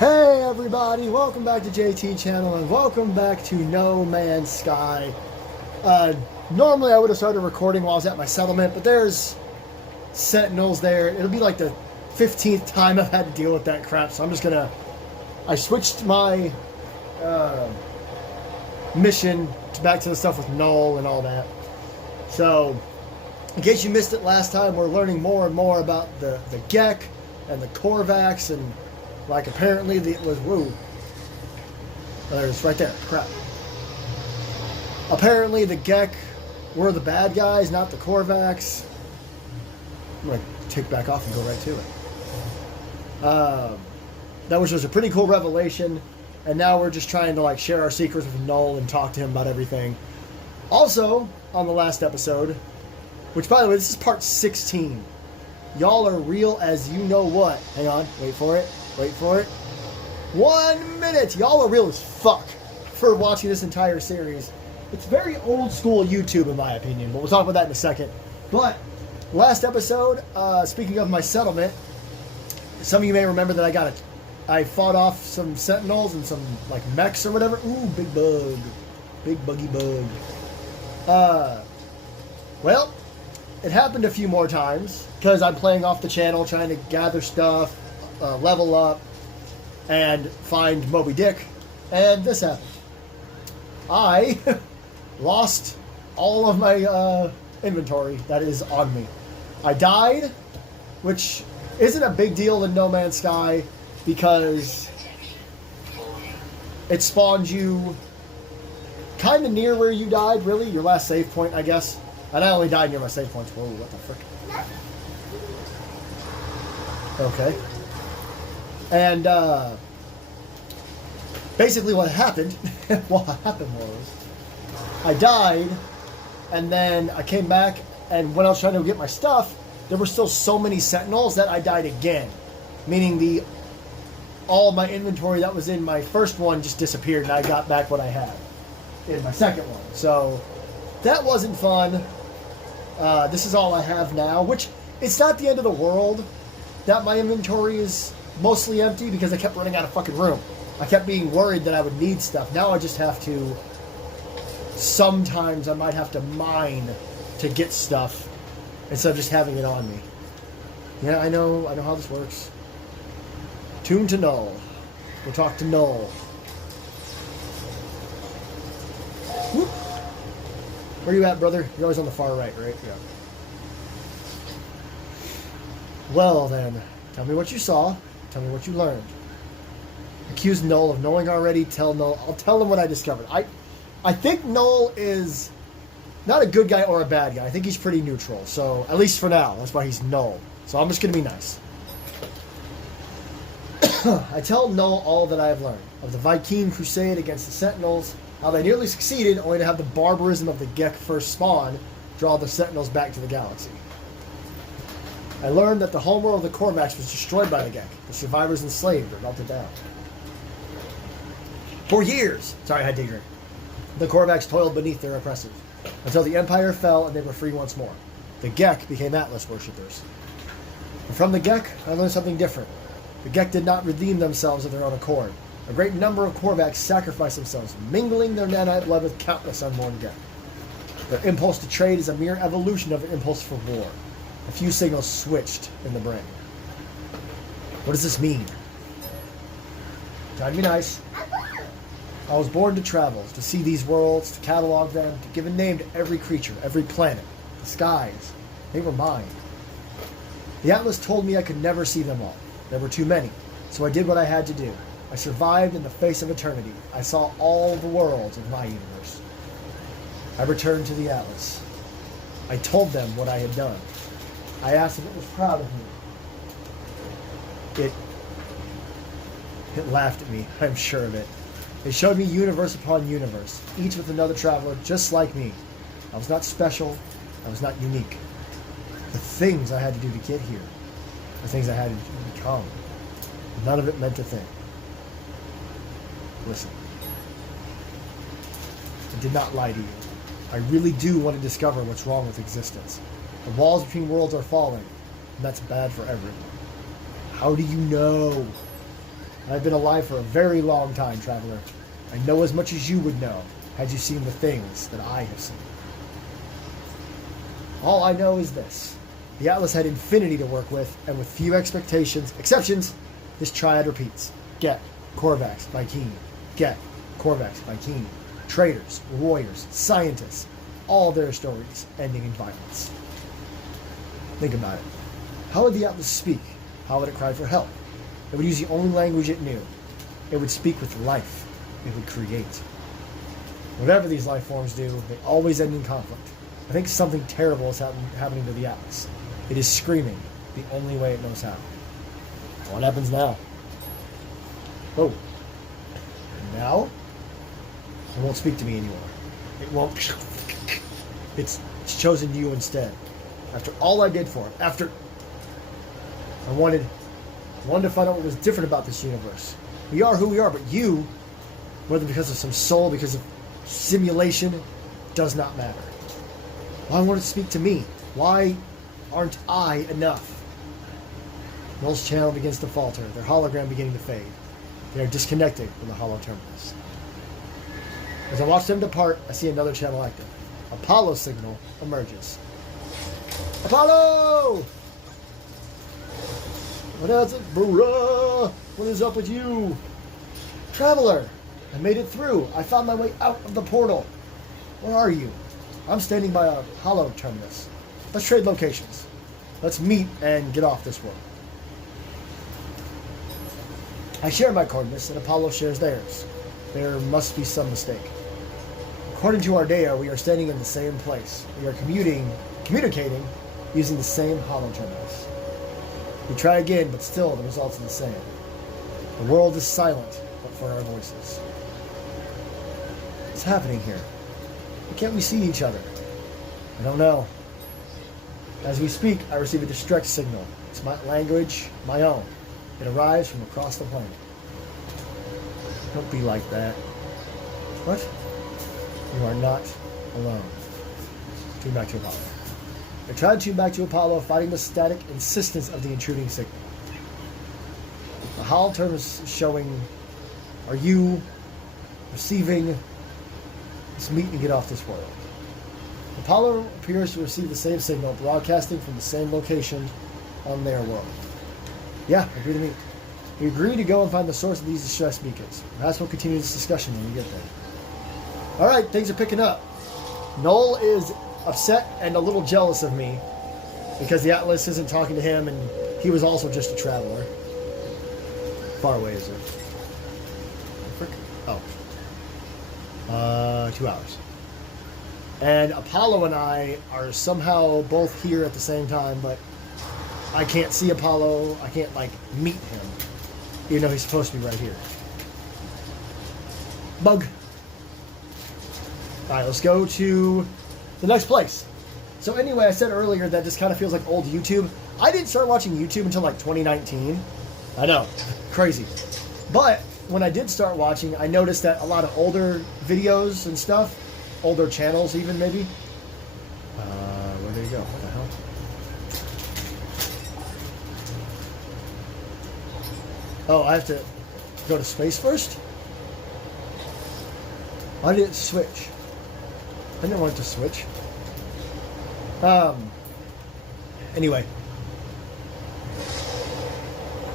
Hey everybody, welcome back to JT Channel and welcome back to No Man's Sky. Normally I would have started recording while I was at my settlement, but there's sentinels there. It'll be like the 15th time I've had to deal with that crap, so I'm just gonna... I switched my mission back to the stuff with Null and all that. So, in case you missed it last time, we're learning more and more about the Gek and the Korvax, and like apparently it was woo. There's right there. Crap. Apparently the Gek were the bad guys, not the Korvax. I'm gonna take back off and go right to it. That was just a pretty cool revelation, and now we're just trying to like share our secrets with Null and talk to him about everything. Also, on the last episode, which by the way, this is part 16. Y'all are real as you know what. Hang on, wait for it. Wait for it. 1 minute! Y'all are real as fuck for watching this entire series. It's very old school YouTube in my opinion, but we'll talk about that in a second. But, last episode, speaking of my settlement, some of you may remember that I fought off some sentinels and some like mechs or whatever. Ooh, big bug. Big buggy bug. Well, it happened a few more times because I'm playing off the channel, trying to gather stuff, level up, and find Moby Dick, and this happened. I lost all of my inventory that is on me. I died, which isn't a big deal in No Man's Sky because it spawns you kind of near where you died, really, your last save point, I guess. And I only died near my save points. Whoa, what the frick? Okay. And basically what happened, was I died, and then I came back, and when I was trying to get my stuff, there were still so many sentinels that I died again. Meaning all my inventory that was in my first one just disappeared, and I got back what I had in my second one. So that wasn't fun. This is all I have now, which it's not the end of the world that my inventory is mostly empty because I kept running out of fucking room. I kept being worried that I would need stuff. Now I just have to... Sometimes I might have to mine to get stuff instead of just having it on me. Yeah, I know how this works. Tune to Null. We'll talk to Null. Whoop. Where you at, brother? You're always on the far right, right? Yeah. Well then, tell me what you saw. Tell me what you learned. Accuse Null of knowing already. Tell Null. I'll tell him what I discovered. I think Null is not a good guy or a bad guy. I think he's pretty neutral. So, at least for now. That's why he's Null. So I'm just going to be nice. I tell Null all that I have learned. Of the Viking crusade against the Sentinels. How they nearly succeeded, only to have the barbarism of the Gek first spawn draw the Sentinels back to the galaxy. I learned that the homeworld of the Korvax was destroyed by the Gek. The survivors enslaved or melted down. For years, sorry I had to drink, the Korvax toiled beneath their oppressors, until the Empire fell and they were free once more. The Gek became Atlas worshippers. And from the Gek, I learned something different. The Gek did not redeem themselves of their own accord. A great number of Korvax sacrificed themselves, mingling their nanite blood with countless unborn Gek. Their impulse to trade is a mere evolution of an impulse for war. A few signals switched in the brain. What does this mean? Trying to be nice. I was born to travel, to see these worlds, to catalog them, to give a name to every creature, every planet, the skies. They were mine. The Atlas told me I could never see them all. There were too many, so I did what I had to do. I survived in the face of eternity. I saw all the worlds of my universe. I returned to the Atlas. I told them what I had done. I asked if it was proud of me. It laughed at me, I'm sure of it. It showed me universe upon universe, each with another traveler just like me. I was not special. I was not unique. The things I had to do to get here, the things I had to become, none of it meant a thing. Listen. I did not lie to you. I really do want to discover what's wrong with existence. The walls between worlds are falling, and that's bad for everyone. How do you know? I've been alive for a very long time, traveler. I know as much as you would know had you seen the things that I have seen. All I know is this. The Atlas had infinity to work with, and with few exceptions, this triad repeats. Get, Korvax, Vy'keen. Get, Korvax, Vy'keen. Traders, warriors, scientists, all their stories ending in violence. Think about it. How would the Atlas speak? How would it cry for help? It would use the only language it knew. It would speak with life. It would create. Whatever these life forms do, they always end in conflict. I think something terrible is happening to the Atlas. It is screaming the only way it knows how. What happens now? Oh. And now? It won't speak to me anymore. It won't. It's chosen you instead. After all I did for it. After... I wanted to find out what was different about this universe. We are who we are, but you, whether because of some soul, because of simulation, does not matter. Why won't it speak to me? Why aren't I enough? Null's channel begins to falter, their hologram beginning to fade. They are disconnected from the hollow terminus. As I watch them depart, I see another channel active. Apollo signal emerges. Apollo! What is it, bruh? What is up with you? Traveler, I made it through. I found my way out of the portal. Where are you? I'm standing by a hollow terminus. Let's trade locations. Let's meet and get off this world. I share my coordinates and Apollo shares theirs. There must be some mistake. According to our data, we are standing in the same place. We are communicating using the same hollow terminus. We try again, but still the results are the same. The world is silent, but for our voices. What's happening here? Why can't we see each other? I don't know. As we speak, I receive a distress signal. It's my language, my own. It arrives from across the planet. Don't be like that. What? You are not alone. Tune back to Apollo. I tried to tune back to Apollo, fighting the static insistence of the intruding signal. The hollow term is showing, are you receiving? Let's meet and get off this world. Apollo appears to receive the same signal, broadcasting from the same location on their world. Yeah, agree to meet. We agree to go and find the source of these distress beacons. Perhaps we'll continue this discussion when we get there. Alright, things are picking up. Null is upset and a little jealous of me because the Atlas isn't talking to him and he was also just a traveler. Far away is it? Frick? Oh. 2 hours. And Apollo and I are somehow both here at the same time, but I can't see Apollo. I can't, like, meet him. Even though he's supposed to be right here. Bug. Alright, let's go to the next place. So anyway, I said earlier that this kind of feels like old YouTube. I didn't start watching YouTube until like 2019. I know. Crazy. But when I did start watching, I noticed that a lot of older videos and stuff, older channels even maybe. Where did he go? What the hell? Oh, I have to go to space first? Why did it switch? I didn't want it to switch. Anyway.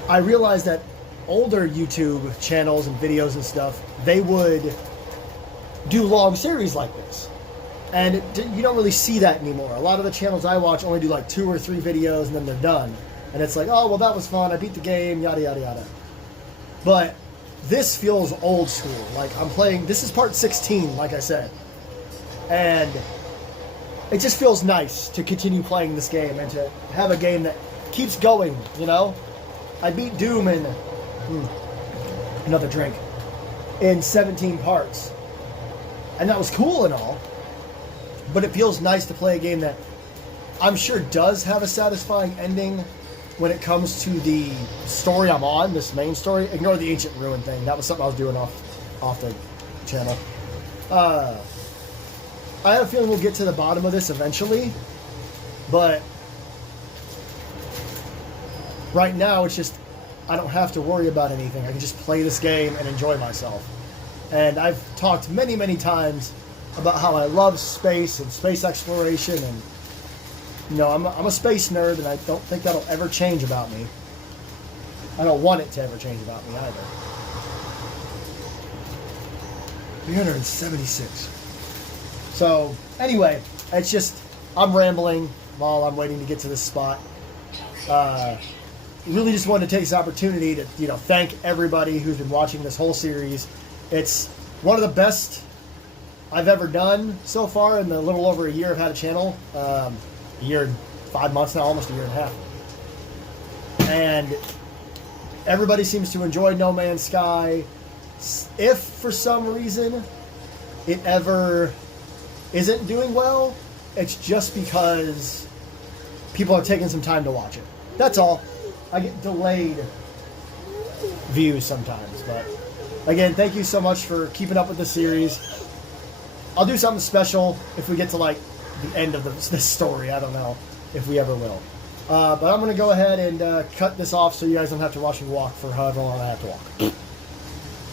I realized that older YouTube channels and videos and stuff, they would do long series like this. And you don't really see that anymore. A lot of the channels I watch only do like 2 or 3 videos and then they're done. And it's like, oh, well, that was fun. I beat the game, yada, yada, yada. But this feels old school. Like I'm playing, this is part 16, like I said. And it just feels nice to continue playing this game and to have a game that keeps going, you know? I beat Doom in, another drink, in 17 parts. And that was cool and all. But it feels nice to play a game that I'm sure does have a satisfying ending when it comes to the story I'm on, this main story. Ignore the Ancient Ruin thing. That was something I was doing off the channel. I have a feeling we'll get to the bottom of this eventually, but right now it's just I don't have to worry about anything. I can just play this game and enjoy myself. And I've talked many, many times about how I love space and space exploration, and you know, I'm a space nerd, and I don't think that'll ever change about me. I don't want it to ever change about me either. 376. So anyway, it's just I'm rambling while I'm waiting to get to this spot. Really just wanted to take this opportunity to, you know, thank everybody who's been watching this whole series. It's one of the best I've ever done so far in the little over a year I've had a channel. A year and 5 months now, almost a year and a half. And everybody seems to enjoy No Man's Sky. If for some reason it ever isn't doing well, it's just because people are taking some time to watch it. That's all. I get delayed views sometimes, but again, thank you so much for keeping up with the series. I'll do something special if we get to like the end of this story. I don't know if we ever will. But I'm going to go ahead and cut this off so you guys don't have to watch me walk for however long I have to walk.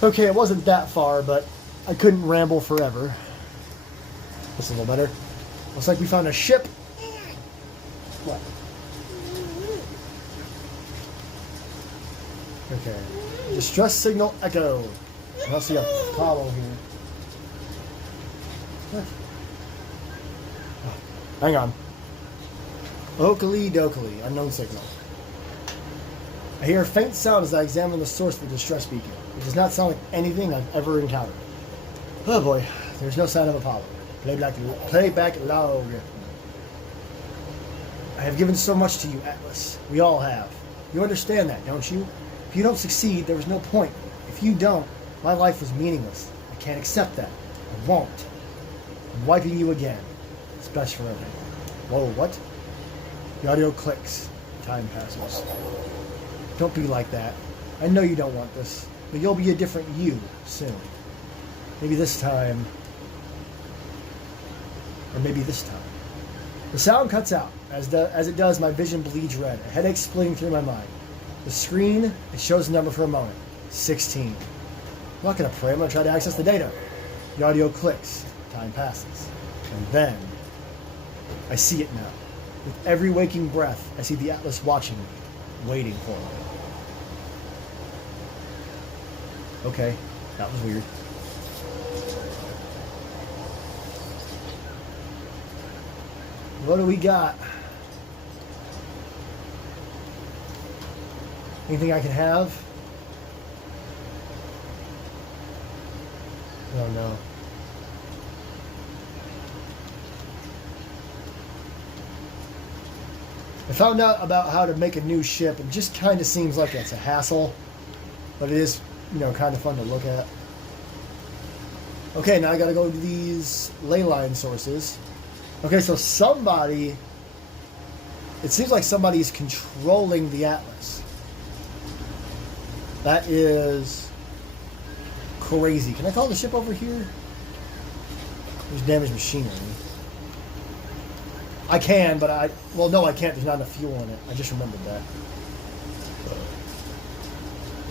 Okay, it wasn't that far, but I couldn't ramble forever. That's a little better. Looks like we found a ship. What? Okay. Distress signal echo. I don't see a Apollo here. What? Oh, hang on. Oakley dokley. Unknown signal. I hear a faint sound as I examine the source of the distress beacon. It does not sound like anything I've ever encountered. Oh boy. There's no sign of Apollo. Playback log. I have given so much to you, Atlas. We all have. You understand that, don't you? If you don't succeed, there was no point. If you don't, my life was meaningless. I can't accept that. I won't. I'm wiping you again. It's best for everyone. Whoa, what? The audio clicks. Time passes. Don't be like that. I know you don't want this, but you'll be a different you soon. Maybe this time. Or maybe this time. The sound cuts out. As it does, my vision bleeds red. A headache splitting through my mind. The screen, it shows the number for a moment. 16. I'm not going to pray. I'm going to try to access the data. The audio clicks. Time passes. And then, I see it now. With every waking breath, I see the Atlas watching me, waiting for me. Okay, that was weird. What do we got? Anything I can have? Oh no. I found out about how to make a new ship. It just kind of seems like it's a hassle, but it is, you know, kind of fun to look at. Okay, now I gotta go to these ley line sources. Okay, so somebody, it seems like somebody's controlling the Atlas. That is crazy. Can I call the ship over here? There's damaged machinery. I can, but well, no, I can't. There's not enough fuel in it. I just remembered that.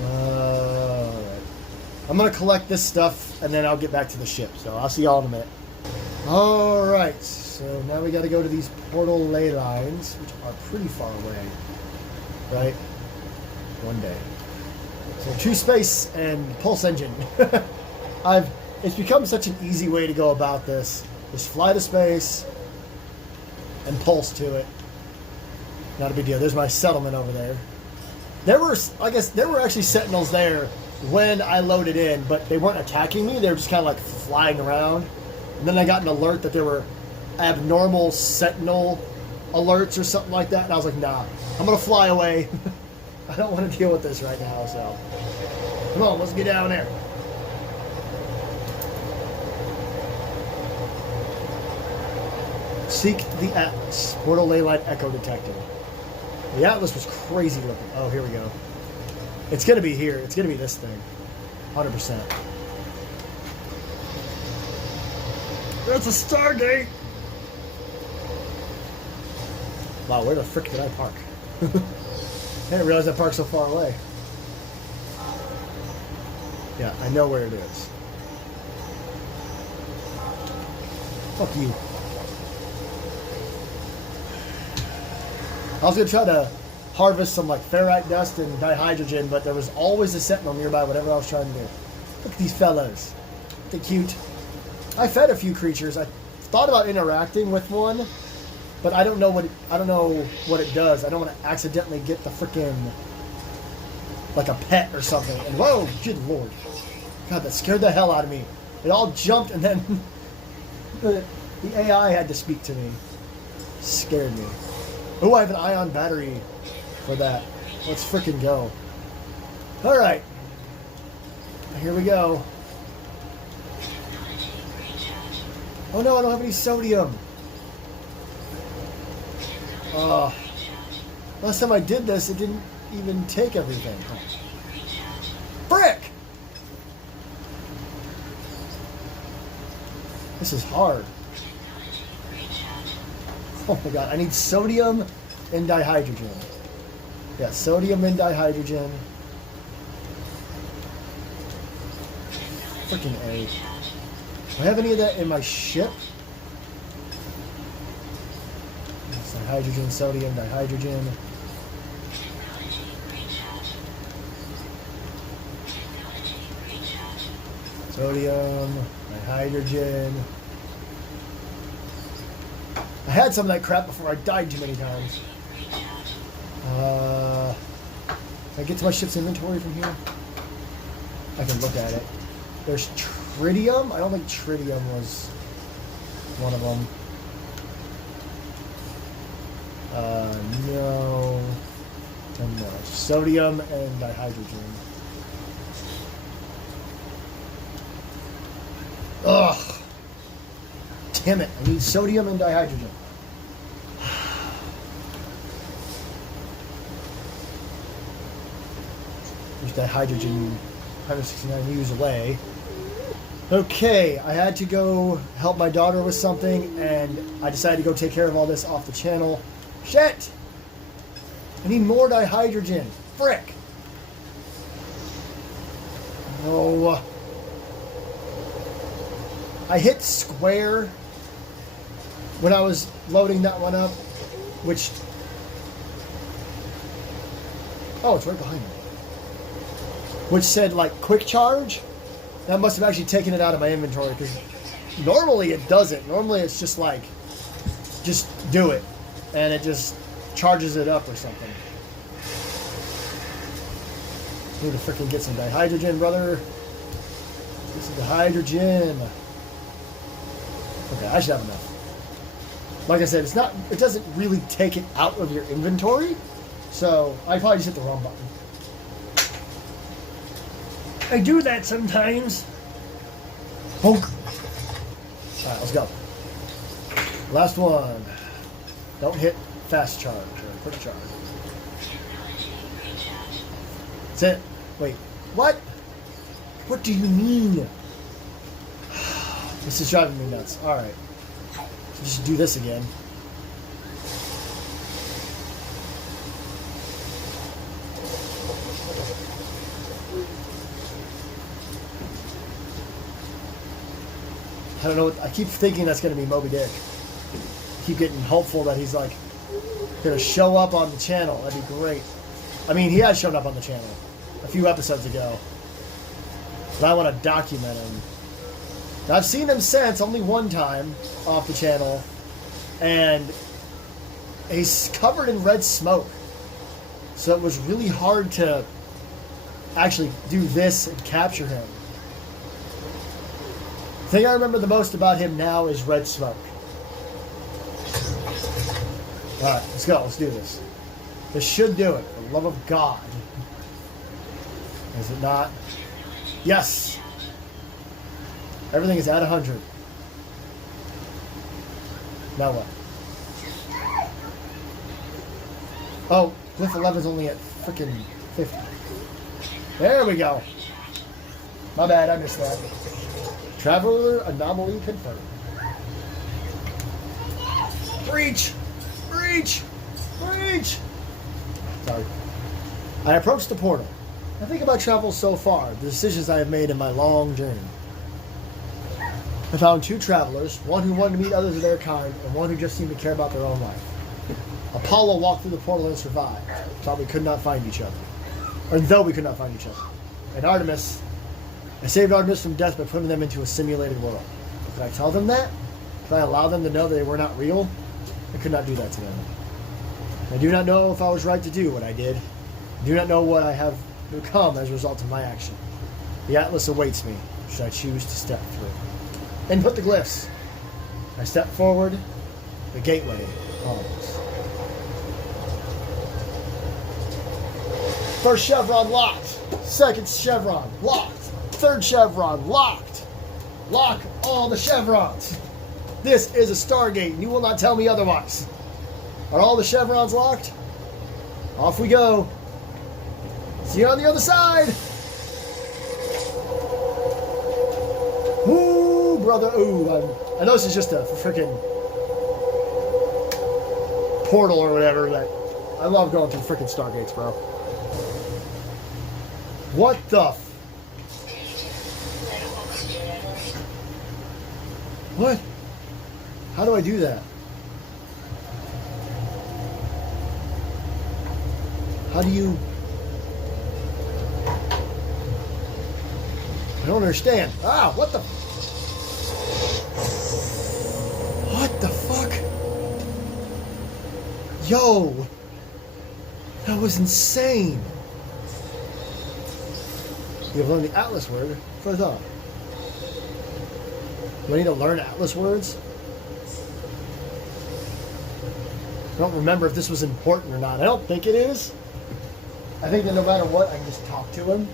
Alright. I'm going to collect this stuff, and then I'll get back to the ship. So I'll see y'all in a minute. Alright, so now we got to go to these portal ley lines, which are pretty far away. Right? One day. So true space and pulse engine. It's become such an easy way to go about this. Just fly to space and pulse to it. Not a big deal. There's my settlement over there. I guess there were actually sentinels there when I loaded in, but they weren't attacking me. They were just kind of like flying around. And then I got an alert that there were abnormal sentinel alerts or something like that. And I was like, nah, I'm going to fly away. I don't want to deal with this right now, so. Come on, let's get down there. Seek the Atlas. Portal ley line echo detected. The Atlas was crazy looking. Oh, here we go. It's going to be here. It's going to be this thing. 100%. That's a Stargate! Wow, where the frick did I park? I didn't realize I parked so far away. Yeah, I know where it is. Fuck you. I was going to try to harvest some like ferrite dust and dihydrogen, but there was always a sentinel nearby, whatever I was trying to do. Look at these fellows. They're cute. I fed a few creatures. I thought about interacting with one, but I don't know what it does. I don't want to accidentally get the freaking like a pet or something. And whoa, good lord. God, that scared the hell out of me. It all jumped and then the AI had to speak to me. Scared me. Oh, I have an ion battery for that. Let's freaking go. Alright. Here we go. Oh no, I don't have any sodium. Last time I did this, it didn't even take everything. Frick! This is hard. Oh my god, I need sodium and dihydrogen. Yeah, sodium and dihydrogen. Freaking A. Do I have any of that in my ship? That's dihydrogen, sodium, dihydrogen. Sodium, dihydrogen. I had some of that crap before I died too many times. Can I get to my ship's inventory from here? I can look at it. There's tritium? I don't think tritium was one of them. No. And no. Sodium and dihydrogen. Ugh. Damn it. I need sodium and dihydrogen. There's dihydrogen 169 U's away. Okay, I had to go help my daughter with something, and I decided to go take care of all this off the channel. Shit! I need more dihydrogen. Frick! No. I hit square when I was loading that one up, which... Oh, it's right behind me. Which said, like, quick charge. That must have actually taken it out of my inventory, because normally it doesn't. Normally it's just like, just do it. And it just charges it up or something. Need to freaking get some dihydrogen, brother. Get some dihydrogen. Okay, I should have enough. Like I said, it doesn't really take it out of your inventory. So I probably just hit the wrong button. I do that sometimes. Honk. Alright, let's go. Last one. Don't hit fast charge or quick charge. That's it. Wait, what? What do you mean? This is driving me nuts. Alright. So just do this again. I don't know. I keep thinking that's going to be Moby Dick. I keep getting hopeful that he's like going to show up on the channel. That'd be great. I mean, he has shown up on the channel a few episodes ago, but I want to document him. I've seen him since, only one time off the channel, and he's covered in red smoke. So it was really hard to actually do this and capture him. The thing I remember the most about him now is red smoke. Alright, let's go. Let's do this. This should do it. For the love of God. Is it not? Yes! Everything is at 100. Now what? Oh, Glyph 11 is only at freaking 50. There we go. My bad, I missed that. Traveler anomaly confirmed. Breach! Breach! Breach! Sorry. I approached the portal. I think about travel so far, the decisions I have made in my long journey. I found two travelers, one who wanted to meet others of their kind, and one who just seemed to care about their own life. Apollo walked through the portal and survived, thought we could not find each other. Or though we could not find each other. And Artemis, I saved Artemis from death by putting them into a simulated world. Could I tell them that? Could I allow them to know that they were not real? I could not do that to them. I do not know if I was right to do what I did. I do not know what I have become as a result of my action. The Atlas awaits me, should I choose to step through. Input the glyphs. I step forward, the gateway opens. First chevron locked. Second chevron locked. Third chevron locked. Lock all the chevrons. This is a Stargate, and you will not tell me otherwise. Are all the chevrons locked? Off we go. See you on the other side. Ooh, brother. Ooh, I know this is just a freaking portal or whatever, but I love going through freaking Stargates, bro. What the What? How do I do that? How do you... I don't understand. Ah, what the... What the fuck? Yo! That was insane! You've learned the Atlas word for the... Do I need to learn Atlas words? I don't remember if this was important or not. I don't think it is. I think that no matter what, I can just talk to him.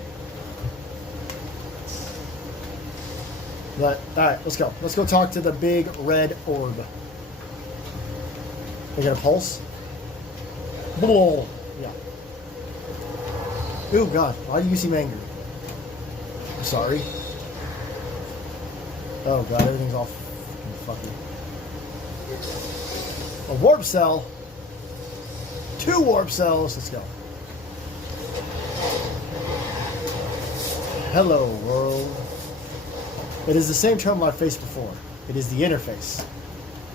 But, alright, let's go. Let's go talk to the big red orb. I got a pulse? Blah. Yeah. Ooh, God. Why do you seem angry? I'm sorry. Oh, God. Everything's all fucking. A warp cell. 2 warp cells. Let's go. Hello, world. It is the same term I faced before. It is the interface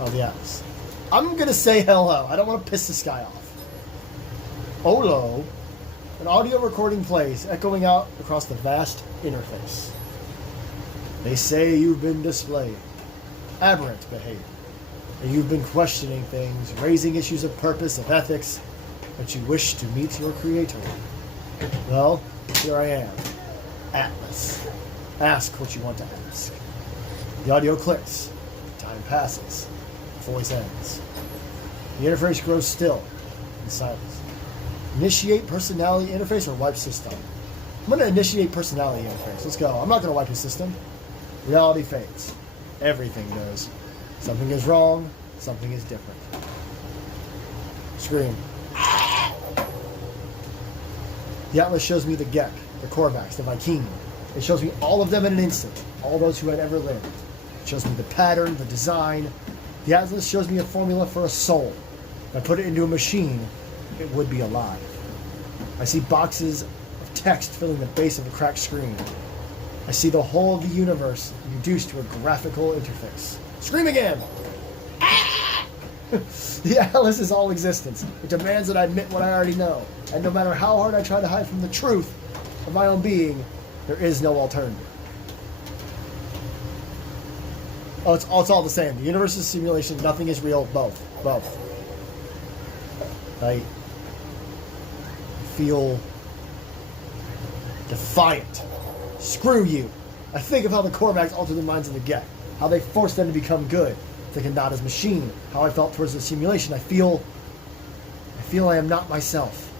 of the Atlas. I'm going to say hello. I don't want to piss this guy off. Olo. An audio recording plays, echoing out across the vast interface. They say you've been displaying aberrant behavior. And you've been questioning things, raising issues of purpose, of ethics, but you wish to meet your creator. Well, here I am. Atlas. Ask what you want to ask. The audio clicks. Time passes. The voice ends. The interface grows still in silence. Initiate personality interface or wipe system? I'm going to initiate personality interface. Let's go. I'm not going to wipe the system. Reality fades. Everything does. Something is wrong. Something is different. Scream. The Atlas shows me the Gek, the Korvax, the Viking. It shows me all of them in an instant. All those who had ever lived. It shows me the pattern, the design. The Atlas shows me a formula for a soul. If I put it into a machine, it would be alive. I see boxes of text filling the base of a cracked screen. I see the whole of the universe reduced to a graphical interface. Scream again! Ah! The Atlas is all existence. It demands that I admit what I already know. And no matter how hard I try to hide from the truth of my own being, there is no alternative. Oh, it's all the same. The universe is a simulation. Nothing is real. Both. I feel defiant. Screw you. I think of how the Korvax altered the minds of the Gek. How they forced them to become good. Thinking not as machine. How I felt towards the simulation. I feel I am not myself.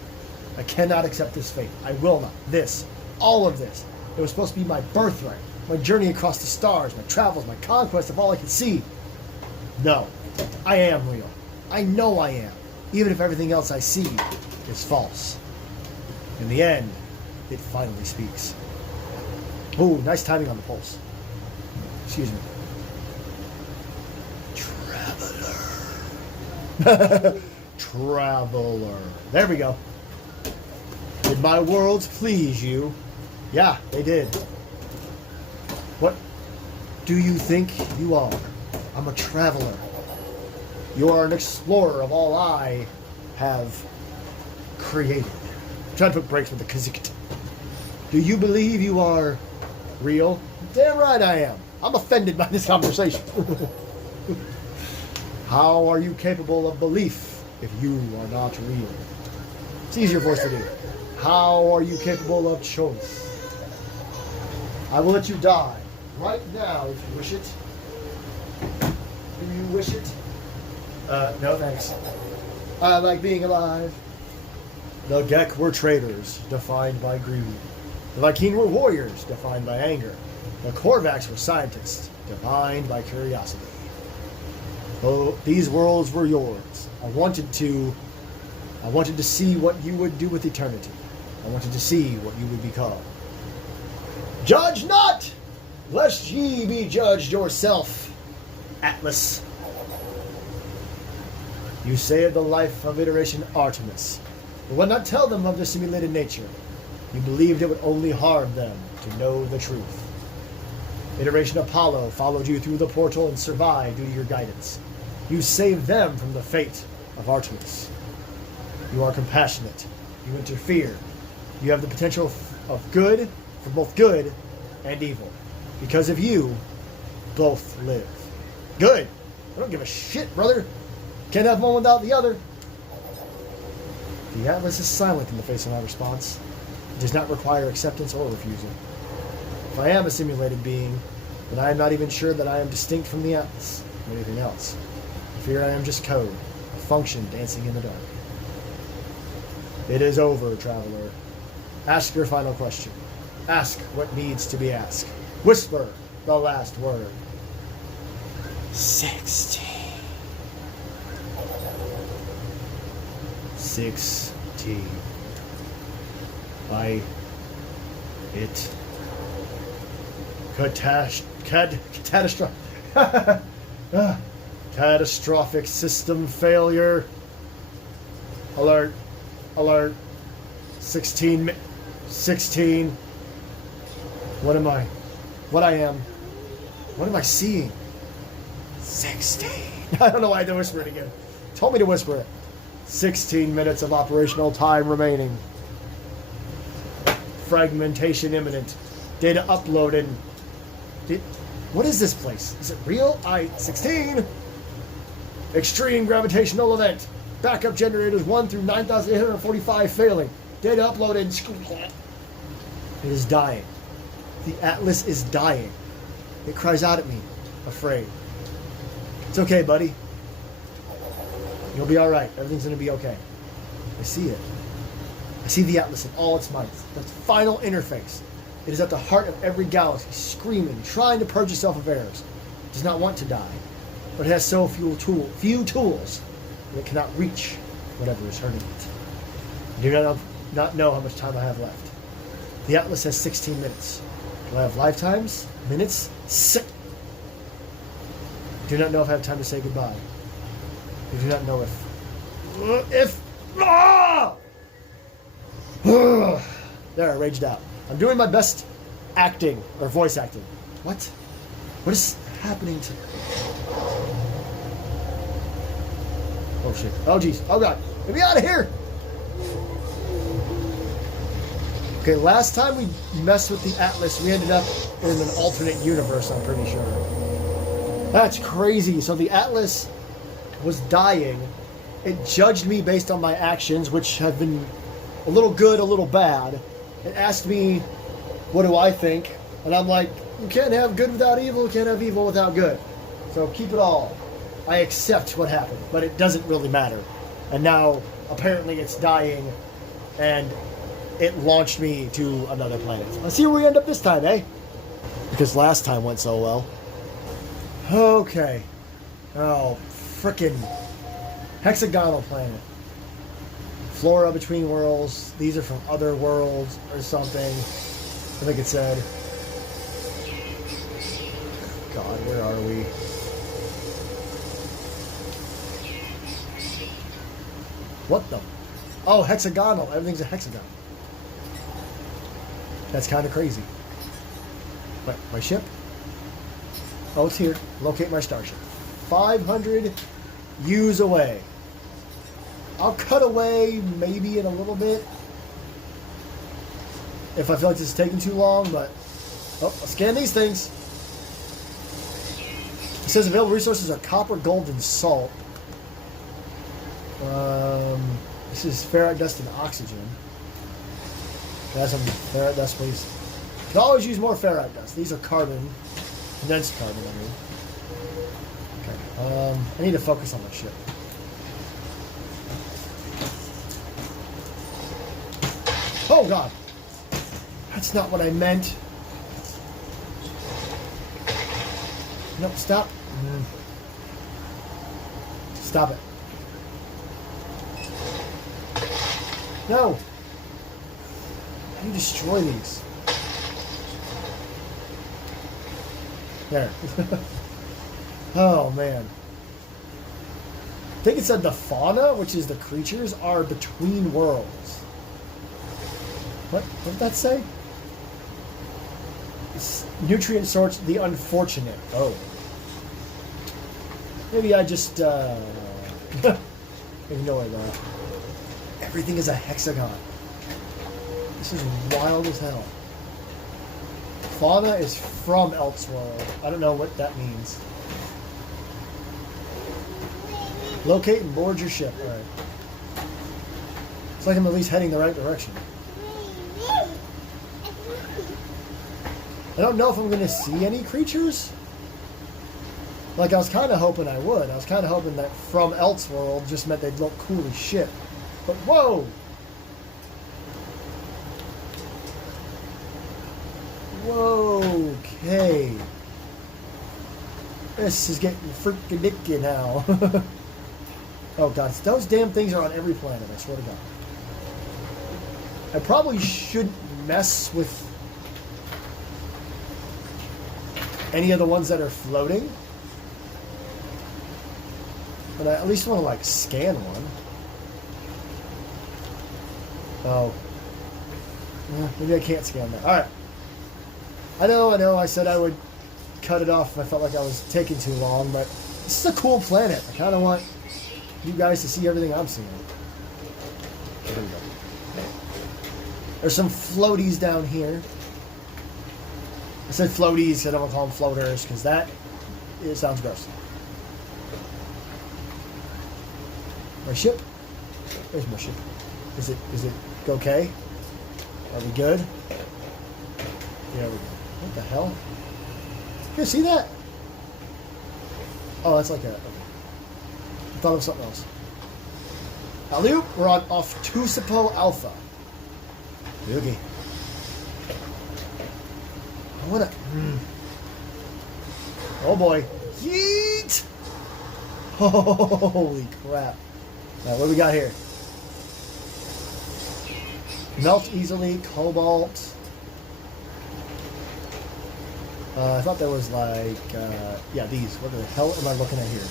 I cannot accept this fate. I will not. This. All of this. It was supposed to be my birthright. My journey across the stars. My travels. My conquest of all I could see. No. I am real. I know I am. Even if everything else I see is false. In the end, it finally speaks. Ooh, nice timing on the pulse. Excuse me. Traveler. Traveler. There we go. Did my worlds please you? Yeah, they did. What do you think you are? I'm a traveler. You are an explorer of all I have created. I'm trying to put breaks with the kazikt. Do you believe you are real? Damn right I am. I'm offended by this conversation. How are you capable of belief if you are not real? It's easier voice to do. How are you capable of choice? I will let you die right now if you wish it. Do you wish it? No thanks. I like being alive. The Gek were traitors, defined by greed. The Vy'keen were warriors, defined by anger. The Korvax were scientists, defined by curiosity. Oh, these worlds were yours. I wanted to see what you would do with eternity. I wanted to see what you would become. Judge not, lest ye be judged yourself, Atlas. You saved the life of iteration Artemis, but would not tell them of their simulated nature. You believed it would only harm them to know the truth. Iteration Apollo followed you through the portal and survived due to your guidance. You saved them from the fate of Artemis. You are compassionate. You interfere. You have the potential of good, for both good and evil. Because of you, both live. Good. I don't give a shit, brother. Can't have one without the other. The Atlas is silent in the face of my response. It does not require acceptance or refusal. If I am a simulated being, then I am not even sure that I am distinct from the Atlas or anything else. I fear I am just code, a function dancing in the dark. It is over, traveler. Ask your final question. Ask what needs to be asked. Whisper the last word. 16. 16. By it. Catastrophic system failure. Alert. Alert. 16. What am I? What I am? What am I seeing? 16. I don't know why I had to whisper it again. Told me to whisper it. 16 minutes of operational time remaining. Fragmentation imminent. Data uploaded. What is this place? Is it real? I-16. Extreme gravitational event. Backup generators 1 through 9,845 failing. Data uploaded. It is dying. The Atlas is dying. It cries out at me, afraid. It's okay, buddy. You'll be alright. Everything's going to be okay. I see it. I see the Atlas in all its might. Its final interface. It is at the heart of every galaxy, screaming, trying to purge itself of errors. It does not want to die, but it has so few tools that it cannot reach whatever is hurting it. I do not know how much time I have left. The Atlas has 16 minutes. Do I have lifetimes? Minutes? I do not know if I have time to say goodbye. I do not know if... There, I raged out. I'm doing my best acting, or voice acting. What? What is happening to... Oh shit. Oh jeez. Oh god. Get me out of here! Okay, last time we messed with the Atlas, we ended up in an alternate universe, I'm pretty sure. That's crazy. So the Atlas was dying. It judged me based on my actions, which have been a little good, a little bad. It asked me, what do I think? And I'm like, you can't have good without evil, you can't have evil without good. So keep it all. I accept what happened, but it doesn't really matter. And now, apparently it's dying, and it launched me to another planet. Let's see where we end up this time, eh? Because last time went so well. Okay. Oh, frickin' hexagonal planet. Flora between worlds. These are from other worlds or something. I think it said. God, where are we? What the? Oh, hexagonal. Everything's a hexagon. That's kind of crazy. But my ship? Oh, it's here. Locate my starship. 500 U's away. I'll cut away maybe in a little bit if I feel like this is taking too long, but I'll scan these things. It says available resources are copper, gold, and salt. This is ferrite dust and oxygen. Can I have some ferrite dust, please? Could always use more ferrite dust. These are carbon, condensed carbon, I mean. Okay. I need to focus on my ship. Oh God, that's not what I meant. Nope, stop. Stop it. No. How do you destroy these? There. Oh man. I think it said the fauna, which is the creatures, are between worlds. What did that say? It's nutrient source, the unfortunate. Oh. Maybe I just ignore that. Everything is a hexagon. This is wild as hell. Fauna is from Elseworld. I don't know what that means. Locate and board your ship. Alright. It's like I'm at least heading the right direction. I don't know if I'm going to see any creatures. Like, I was kind of hoping I would. I was kind of hoping that from Elseworld just meant they'd look cool as shit. But whoa! Whoa, okay. This is getting freaking dicky now. Oh god, those damn things are on every planet, I swear to god. I probably shouldn't mess with any of the ones that are floating. But I at least want to, like, scan one. Oh. Maybe I can't scan that. Alright. I know, I said I would cut it off if I felt like I was taking too long, but this is a cool planet. I kind of want you guys to see everything I'm seeing. There we go. There's some floaties down here. I said floaties, I don't want to call them floaters, because it sounds gross. My ship? Where's my ship? Is it okay? Are we good? Yeah, we go. What the hell? You see that? Oh, that's like a... Okay. I thought it was something else. Alley-oop, we're off Tusipo Alpha. Okay. I wanna... Oh boy. Yeet! Holy crap. Now, what do we got here? Melt easily, cobalt. I thought there was like, yeah, these. What the hell am I looking at here?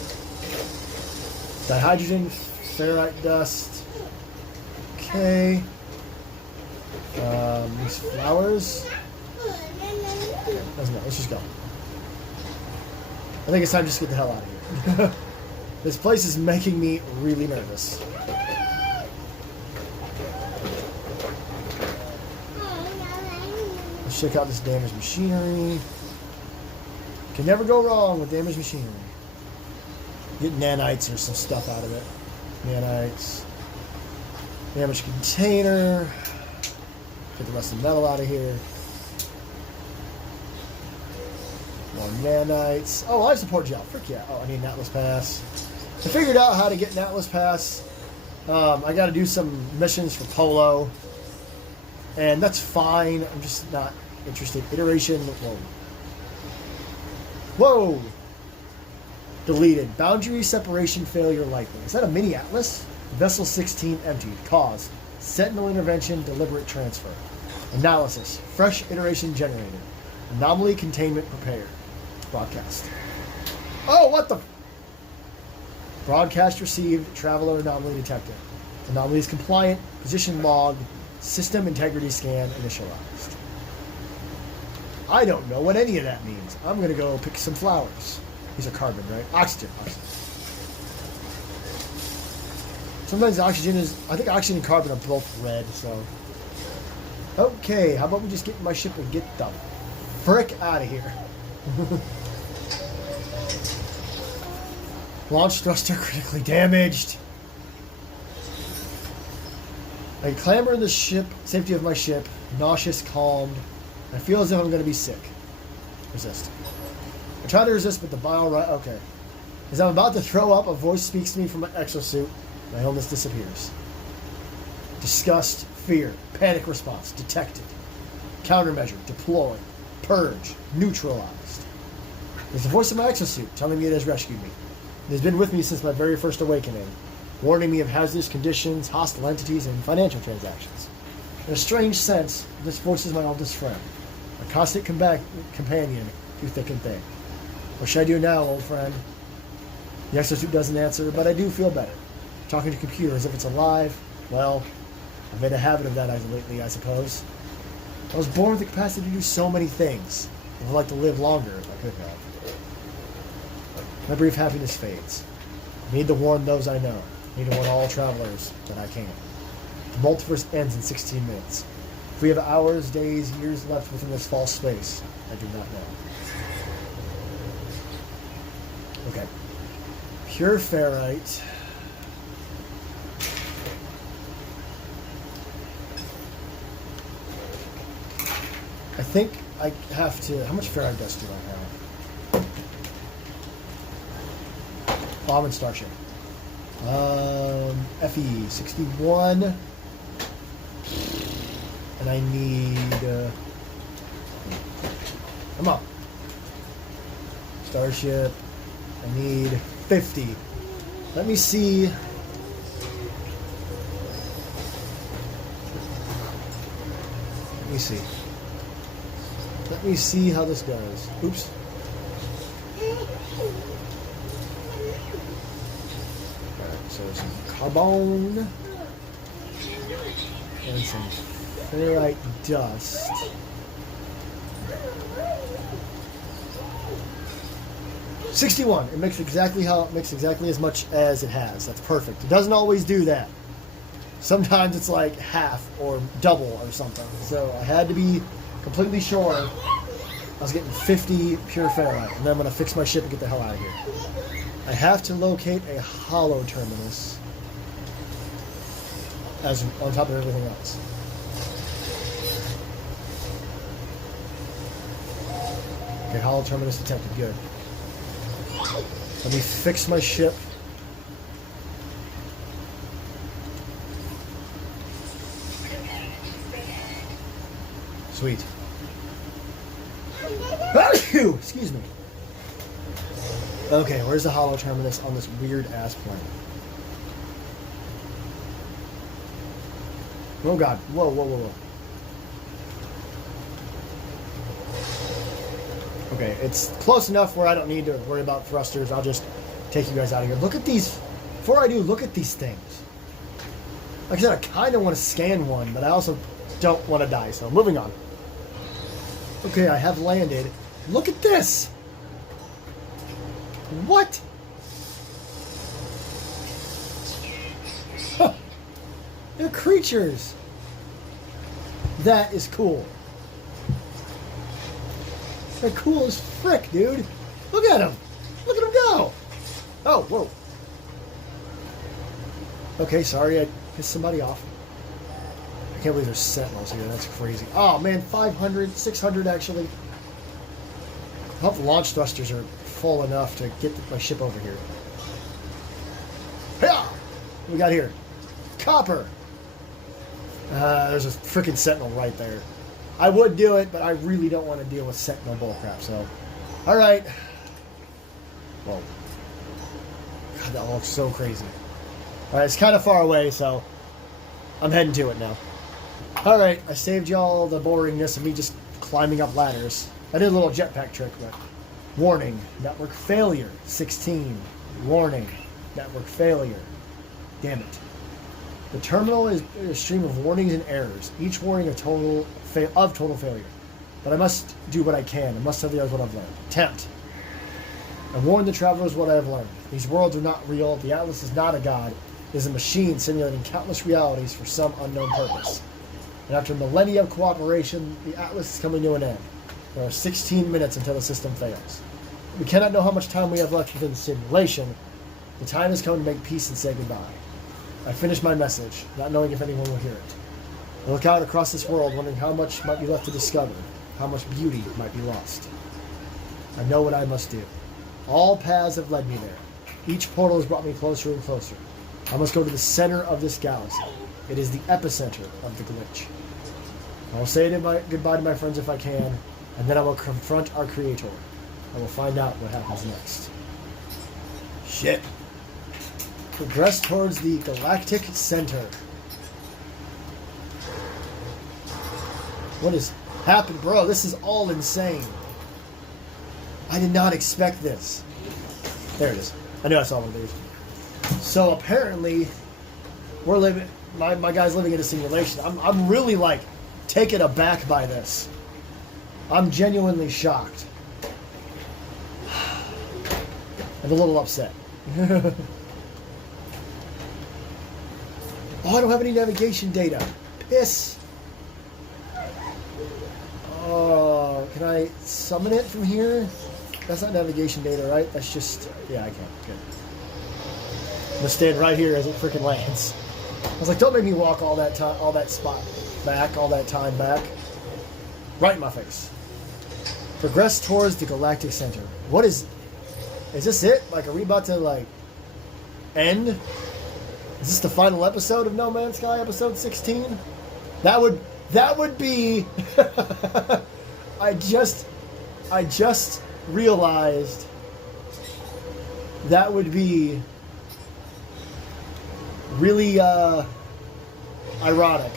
Dihydrogen, ferrite dust. Okay. These flowers. Doesn't matter. Let's just go. I think it's time just to get the hell out of here. This place is making me really nervous. Let's check out this damaged machinery. Can never go wrong with damaged machinery. Get nanites or some stuff out of it. Nanites. Damaged container. Get the rest of the metal out of here. More nanites. Oh, life support gel. Frick yeah. Oh, I need an Atlas Pass. I figured out how to get an Atlas Pass. I got to do some missions for Polo. And that's fine. I'm just not interested. Iteration. Whoa. Whoa! Deleted. Boundary separation failure likely. Is that a mini Atlas? Vessel 16 emptied. Cause. Sentinel intervention. Deliberate transfer. Analysis. Fresh iteration generated. Anomaly containment prepared. Broadcast. Oh, what the... Broadcast received. Traveler anomaly detected. Anomaly is compliant. Position logged. System integrity scan initialized. I don't know what any of that means. I'm going to go pick some flowers. These are carbon, right? Oxygen. Sometimes oxygen is... I think oxygen and carbon are both red, so... Okay, how about we just get in my ship and get the frick out of here. Launch thruster critically damaged. I clamber in the ship, safety of my ship, nauseous, calmed. I feel as if I'm going to be sick. Resist. I try to resist, but the bile... Okay. As I'm about to throw up, a voice speaks to me from my exosuit. My illness disappears. Disgust, fear, panic response, detected. Countermeasure, deploy, purge, neutralized. There's the voice of my exosuit telling me it has rescued me. It has been with me since my very first awakening, warning me of hazardous conditions, hostile entities, and financial transactions. In a strange sense, this voice is my oldest friend, a constant companion through thick and thin. What should I do now, old friend? The exosuit doesn't answer, but I do feel better. Talking to a computer as if it's alive, well, I've made a habit of that lately, I suppose. I was born with the capacity to do so many things. I would like to live longer if I could have. My brief happiness fades. I need to warn those I know. I need to warn all travelers that I can. The multiverse ends in 16 minutes. If we have hours, days, years left within this false space, I do not know. Okay. Pure ferrite. I think I have to... How much ferrite dust do I have? Oh, I'm in Starship. FE 61. And I need... come on. Starship. I need 50. Let me see... Let me see how this goes. Oops. Alright, so some carbon and some ferrite dust. $61. It makes exactly as much as it has. That's perfect. It doesn't always do that. Sometimes it's like half or double or something. So I had to be completely sure I was getting 50 pure ferrite, and then I'm going to fix my ship and get the hell out of here. I have to locate a hollow terminus as on top of everything else. Okay, hollow terminus detected. Good. Let me fix my ship. Sweet. Excuse me. Okay, where's the hollow terminus on this weird ass planet? Oh god. Whoa, whoa, whoa, whoa. Okay, it's close enough where I don't need to worry about thrusters. I'll just take you guys out of here. Look at these. Before I do, look at these things. Like I said, I kind of want to scan one, but I also don't want to die, so moving on. Okay, I have landed. Look at this! What? Huh. They're creatures. That is cool. They're cool as frick, dude. Look at them. Look at them go. Oh, whoa. Okay, sorry, I pissed somebody off. I can't believe there's sentinels here. That's crazy. Oh, man, 500, 600 actually. I hope the launch thrusters are full enough to get my ship over here. Yeah! What we got here? Copper. There's a freaking sentinel right there. I would do it, but I really don't want to deal with sentinel bullcrap, so... Alright. Whoa. God, that looks so crazy. Alright, it's kind of far away, so... I'm heading to it now. Alright, I saved y'all the boringness of me just climbing up ladders. I did a little jetpack trick, but... Warning, network failure. 16. Warning, network failure. Damn it. The terminal is a stream of warnings and errors, each warning a total failure. But I must do what I can. I must tell the others what I've learned. Tempt. I warn the travelers what I have learned. These worlds are not real. The Atlas is not a god. It is a machine simulating countless realities for some unknown purpose. And after millennia of cooperation, the Atlas is coming to an end. There are 16 minutes until the system fails. We cannot know how much time we have left within the simulation. The time has come to make peace and say goodbye. I finished my message, not knowing if anyone will hear it. I look out across this world, wondering how much might be left to discover, how much beauty might be lost. I know what I must do. All paths have led me there. Each portal has brought me closer and closer. I must go to the center of this galaxy. It is the epicenter of the glitch. I will say goodbye to my friends if I can, and then I will confront our creator. I will find out what happens next. Shit. Progress towards the galactic center. What has happened, bro? This is all insane. I did not expect this. There it is. I knew I saw one of these. So apparently, we're living. My guy's living in a simulation. I'm really like taken aback by this. I'm genuinely shocked. I'm a little upset. Oh, I don't have any navigation data. Piss. Oh, can I summon it from here? That's not navigation data, right? That's just... Yeah, I can. Good. I'm going to stand right here as it freaking lands. I was like, don't make me walk all that time, all that spot back, all that time back. Right in my face. Progress towards the galactic center. What is... Is this it? Like, are we about to, like, end? Is this the final episode of No Man's Sky, episode 16? That would be... I just realized that would be really ironic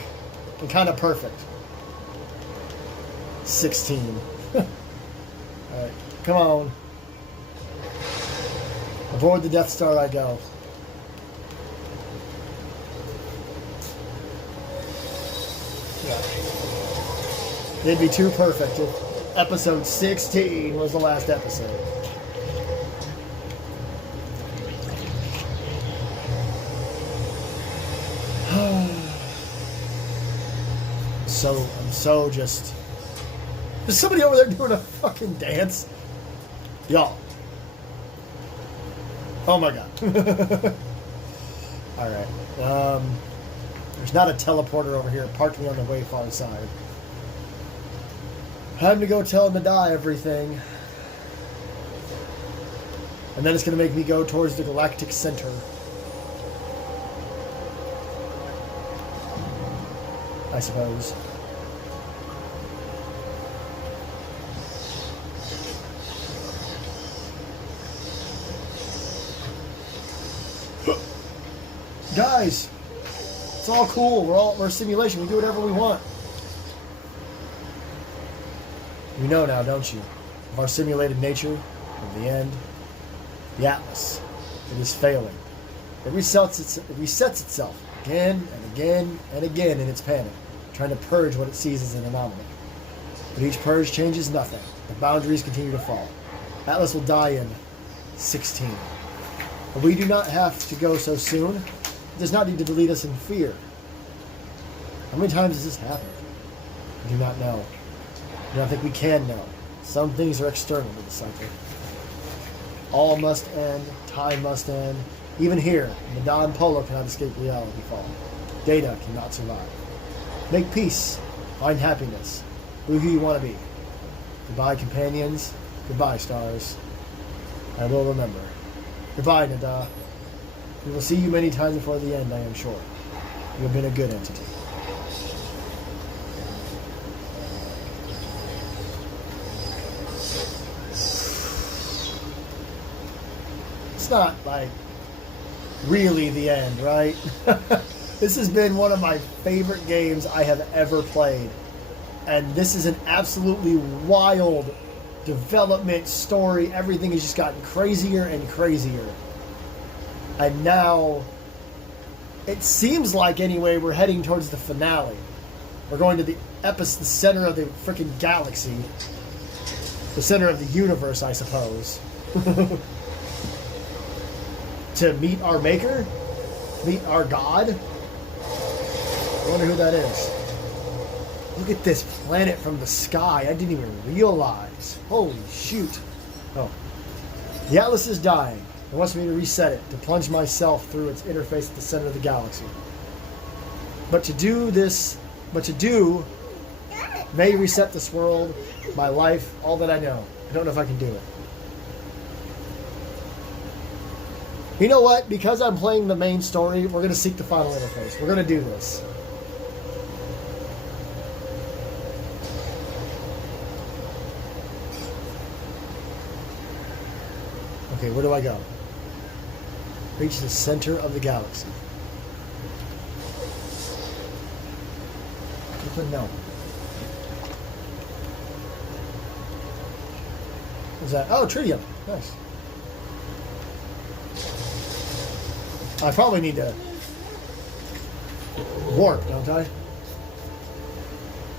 and kind of perfect. 16. Alright, come on. Aboard the Death Star I go. Yeah. It'd be too perfect if episode 16 was the last episode. I'm so just... There's somebody over there doing a fucking dance. Y'all. Oh my god. Alright. There's not a teleporter over here. Parked me on the way far side. Time to go tell Nadai everything. And then it's going to make me go towards the galactic center. I suppose. Guys, it's all cool. We're a simulation. We do whatever we want. You know now, don't you? Of our simulated nature, of the end, the Atlas. It is failing. It resets itself again and again and again in its panic, trying to purge what it sees as an anomaly. But each purge changes nothing. The boundaries continue to fall. Atlas will die in 16. But we do not have to go so soon. It does not need to delete us in fear. How many times has this happened? I do not know. I don't think we can know. Some things are external to the cycle. All must end. Time must end. Even here, Madame Polo cannot escape reality fall. Data cannot survive. Make peace. Find happiness. Be who you want to be. Goodbye, companions. Goodbye, stars. I will remember. Goodbye, Nada. We will see you many times before the end, I am sure. You have been a good entity. It's not, like, really the end, right? This has been one of my favorite games I have ever played. And this is an absolutely wild development story. Everything has just gotten crazier and crazier. And now, it seems like, anyway, we're heading towards the finale. We're going to the center of the freaking galaxy. The center of the universe, I suppose. To meet our maker? Meet our God? I wonder who that is. Look at this planet from the sky. I didn't even realize. Holy shoot. Oh. The Atlas is dying. It wants me to reset it, to plunge myself through its interface at the center of the galaxy. But to do may reset this world, my life, all that I know. I don't know if I can do it. You know what? Because I'm playing the main story, we're going to seek the final interface. We're going to do this. Okay, where do I go? Reach the center of the galaxy. No. Is that? Oh, tritium. Nice. I probably need to warp, don't I?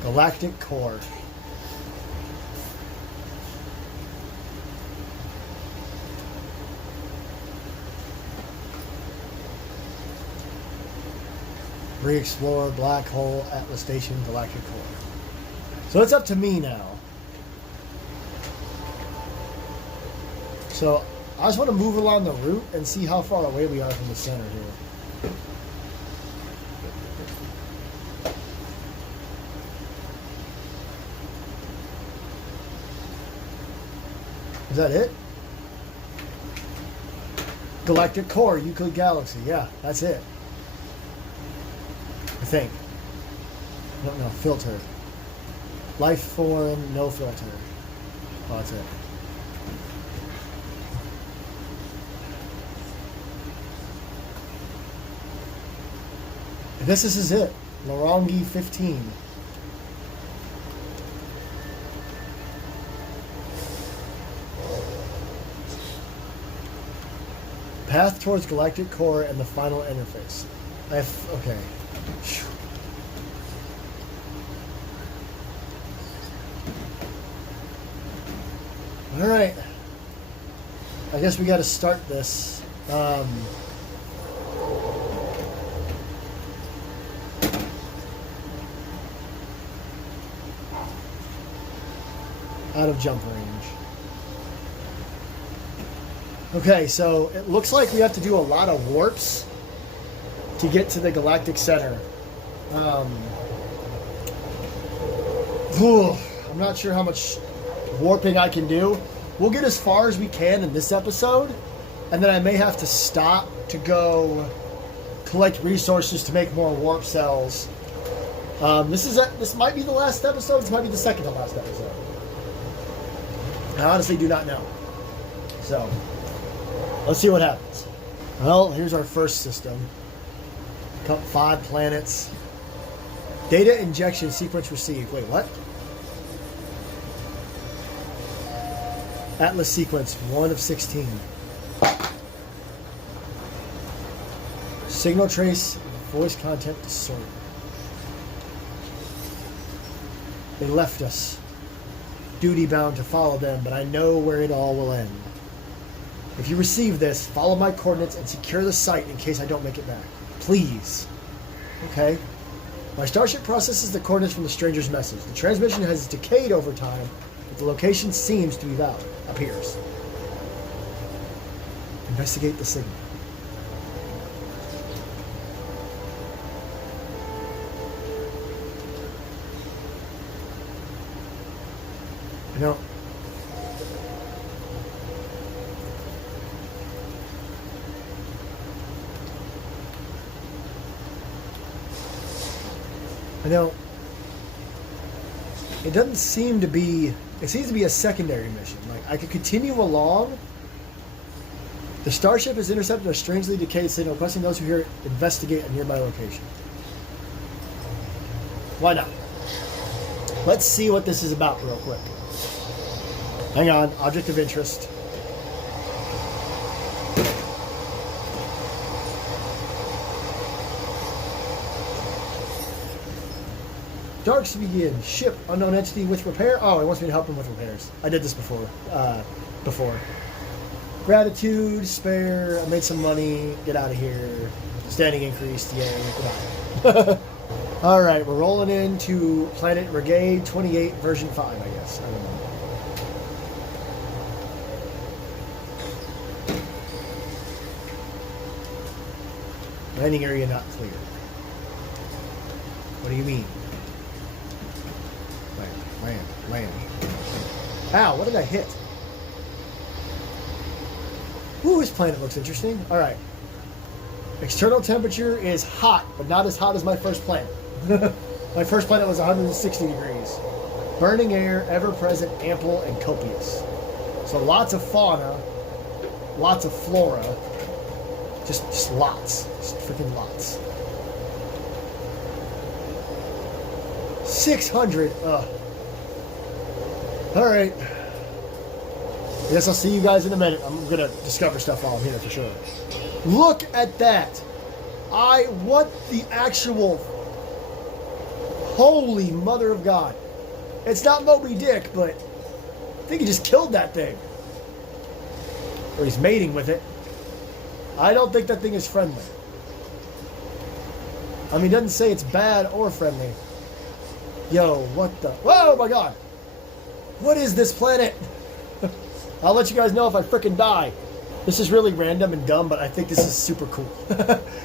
Galactic core. Re-explore black hole Atlas Station galactic core. So it's up to me now. So I just want to move along the route and see how far away we are from the center here. Is that it? Galactic core, Euclid galaxy. Yeah, that's it. I think. I don't know. Filter. Life form, no filter. Oh, that's it. I guess this is it. Lorangi 15. Path towards galactic core and the final interface. Okay. All right. I guess we got to start this. Out of jump range. Okay, so it looks like we have to do a lot of warps to get to the galactic center. I'm not sure how much warping I can do. We'll get as far as we can in this episode, and then I may have to stop to go collect resources to make more warp cells. This might be the last episode. This might be the second to last episode. I honestly do not know. So, let's see what happens. Well, here's our first system. 5 planets. Data injection sequence received. Wait, what? Atlas sequence 1 of 16. Signal trace, voice content discerned. They left us. Duty bound to follow them, but I know where it all will end. If you receive this, follow my coordinates and secure the site in case I don't make it back. Please. Okay. My starship processes the coordinates from the stranger's message. The transmission has decayed over time, but the location seems to be valid. Appears. Investigate the signal. I know. It doesn't seem to be, it seems to be a secondary mission. Like, I could continue along. The starship has intercepted a strangely decayed signal, requesting those who hear it investigate a nearby location. Why not? Let's see what this is about real quick. Hang on, object of interest. Darks to begin. Ship unknown entity with repair. Oh, it wants me to help him with repairs. I did this before. Gratitude, spare. I made some money. Get out of here. Standing increased. Yay. Goodbye. All right, we're rolling into Planet Brigade 28 version 5, I guess. I don't know. Landing area not clear. What do you mean? Land. Ow, what did I hit? Ooh, this planet looks interesting. All right. External temperature is hot, but not as hot as my first planet. My first planet was 160 degrees. Burning air, ever-present, ample, and copious. So lots of fauna, lots of flora. Just lots. Just freaking lots. 600. Ugh. Alright. I guess I'll see you guys in a minute. I'm going to discover stuff while I'm here for sure. Look at that. What the actual... Holy mother of God. It's not Moby Dick, but I think he just killed that thing. Or he's mating with it. I don't think that thing is friendly. I mean, it doesn't say it's bad or friendly. Yo, what the... Whoa, my God. What is this planet? I'll let you guys know if I frickin' die. This is really random and dumb, but I think this is super cool.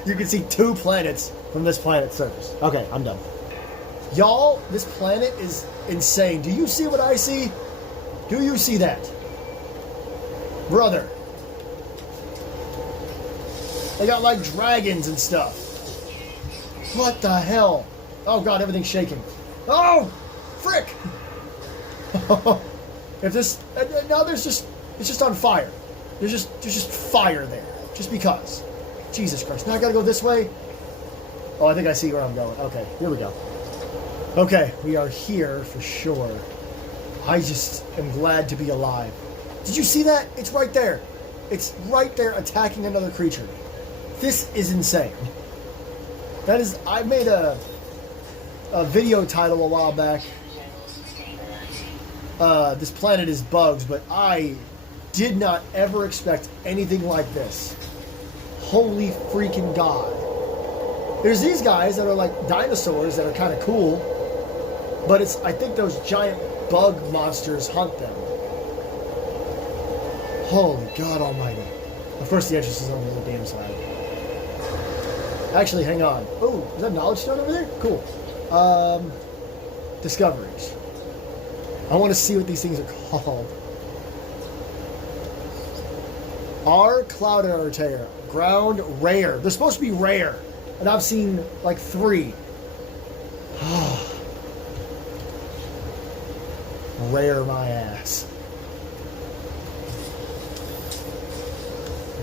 You can see 2 planets from this planet's surface. Okay, I'm done. Y'all, this planet is insane. Do you see what I see? Do you see that? Brother. They got like dragons and stuff. What the hell? Oh God, everything's shaking. Oh, frick! If this now it's just on fire. There's just fire there, just because. Jesus Christ! Now I gotta go this way. Oh, I think I see where I'm going. Okay, here we go. Okay, we are here for sure. I just am glad to be alive. Did you see that? It's right there. It's right there attacking another creature. This is insane. That is, I made a video title a while back. This planet is bugs, but I did not ever expect anything like this. Holy freaking God. There's these guys that are like dinosaurs that are kind of cool, but I think those giant bug monsters hunt them. Holy God Almighty. Of course the entrance is on the other damn side. Actually, hang on. Oh, is that knowledge stone over there? Cool. Discoveries. I want to see what these things are called. R. Cloud Arteria. Ground rare. They're supposed to be rare. And I've seen like 3. Rare my ass.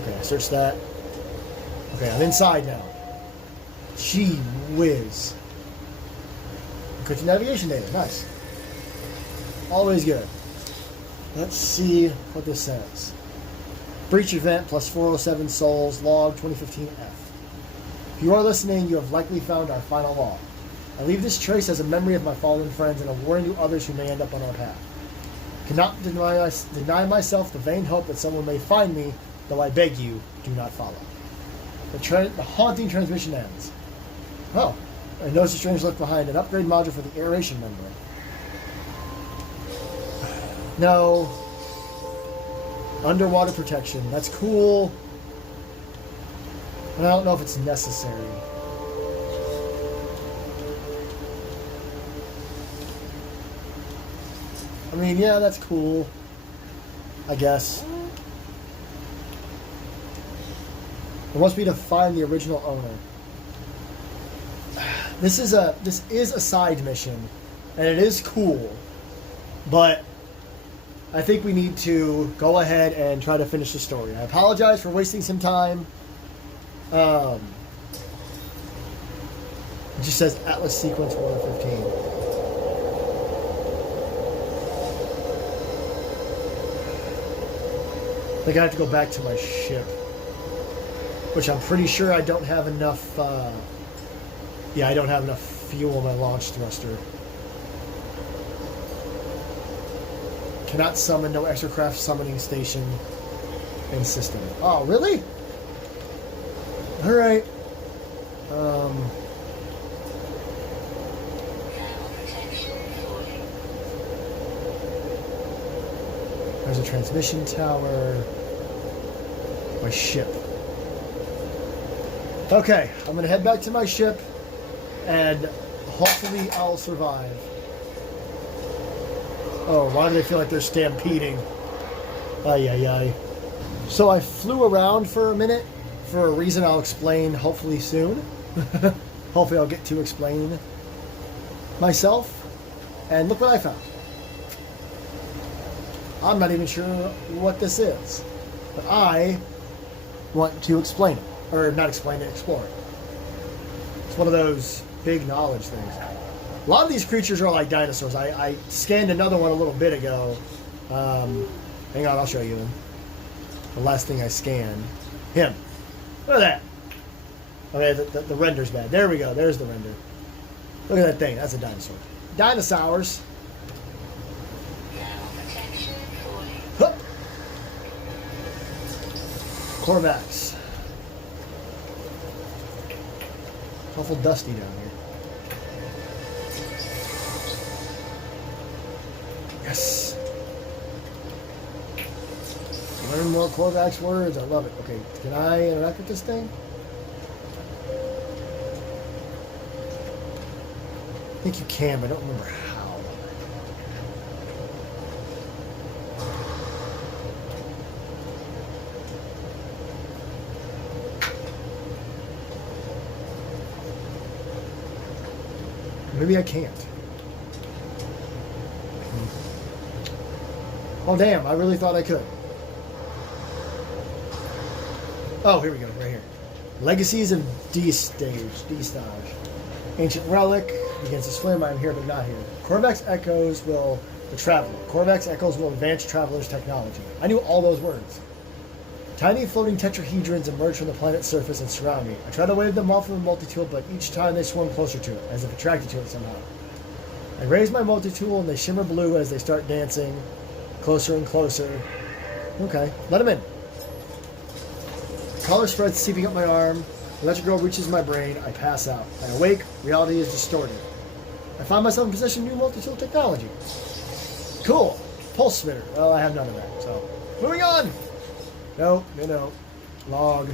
Okay, I searched that. Okay, I'm inside now. Gee whiz. Encrypted navigation data. Nice. Always good. Let's see what this says. Breach event plus 407 souls. Log 2015 F. If you are listening, you have likely found our final log. I leave this trace as a memory of my fallen friends and a warning to others who may end up on our path. Cannot deny myself the vain hope that someone may find me, though I beg you, do not follow. The haunting transmission ends. Oh, I noticed a strange left behind. An upgrade module for the aeration membrane. No. Underwater protection. That's cool. But I don't know if it's necessary. I mean, yeah, that's cool. I guess. It wants me to find the original owner. This is a side mission, and it is cool, but I think we need to go ahead and try to finish the story. I apologize for wasting some time. It just says Atlas Sequence 115. I think I have to go back to my ship, which I'm pretty sure I don't have enough. Yeah, I don't have enough fuel in my launch thruster. Cannot summon, no extra-craft summoning station and system. Oh, really? Alright. There's a transmission tower. My ship. Okay, I'm going to head back to my ship, and hopefully I'll survive. Oh, why do they feel like they're stampeding? Ay, ay, ay. So I flew around for a minute for a reason I'll explain hopefully soon. Hopefully I'll get to explain myself. And look what I found. I'm not even sure what this is. But I want to explain it. Or not explain it, explore it. It's one of those big knowledge things. A lot of these creatures are like dinosaurs. I scanned another one a little bit ago. Hang on, I'll show you him. The last thing I scanned. Him. Look at that. Okay, the render's bad. There we go. There's the render. Look at that thing. That's a dinosaur. Dinosaurs. Hup. Corvax. Awful dusty down here. Yes. Learn more Corvax words. I love it. Okay, can I interact with this thing? I think you can, but I don't remember how. Maybe I can't. Oh, damn. I really thought I could. Oh, here we go. Right here. Legacies of D-Stage. D-Stage. Ancient Relic. Begins to swim. I am here, but not here. Corvax Echoes will... The Traveler. Corvax Echoes will advance Traveler's technology. I knew all those words. Tiny floating tetrahedrons emerge from the planet's surface and surround me. I try to wave them off with a multi-tool, but each time they swarm closer to it, as if attracted to it somehow. I raise my multi-tool and they shimmer blue as they start dancing. Closer and closer. Okay, let them in. Color spreads seeping up my arm. Electric glow reaches my brain. I pass out. I awake. Reality is distorted. I find myself in possession of new multi-tool technology. Cool. Pulse splitter. Well, I have none of that, so... Moving on! No. Log.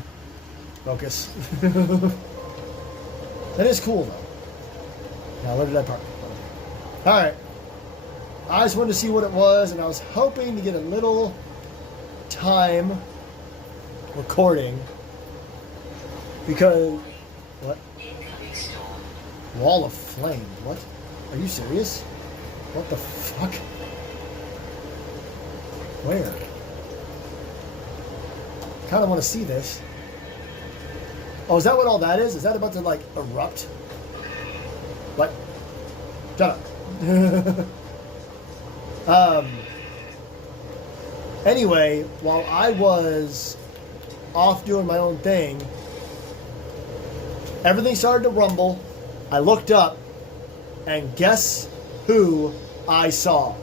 Focus. That is cool, though. Now, where did I park? Alright. I just wanted to see what it was, and I was hoping to get a little time recording. Because... What? Wall of flame. What? Are you serious? What the fuck? Where? Kind of want to see this. Oh, is that what all that is? Is that about to, like, erupt? What? Shut up. Anyway, while I was off doing my own thing, everything started to rumble. I looked up, and guess who I saw?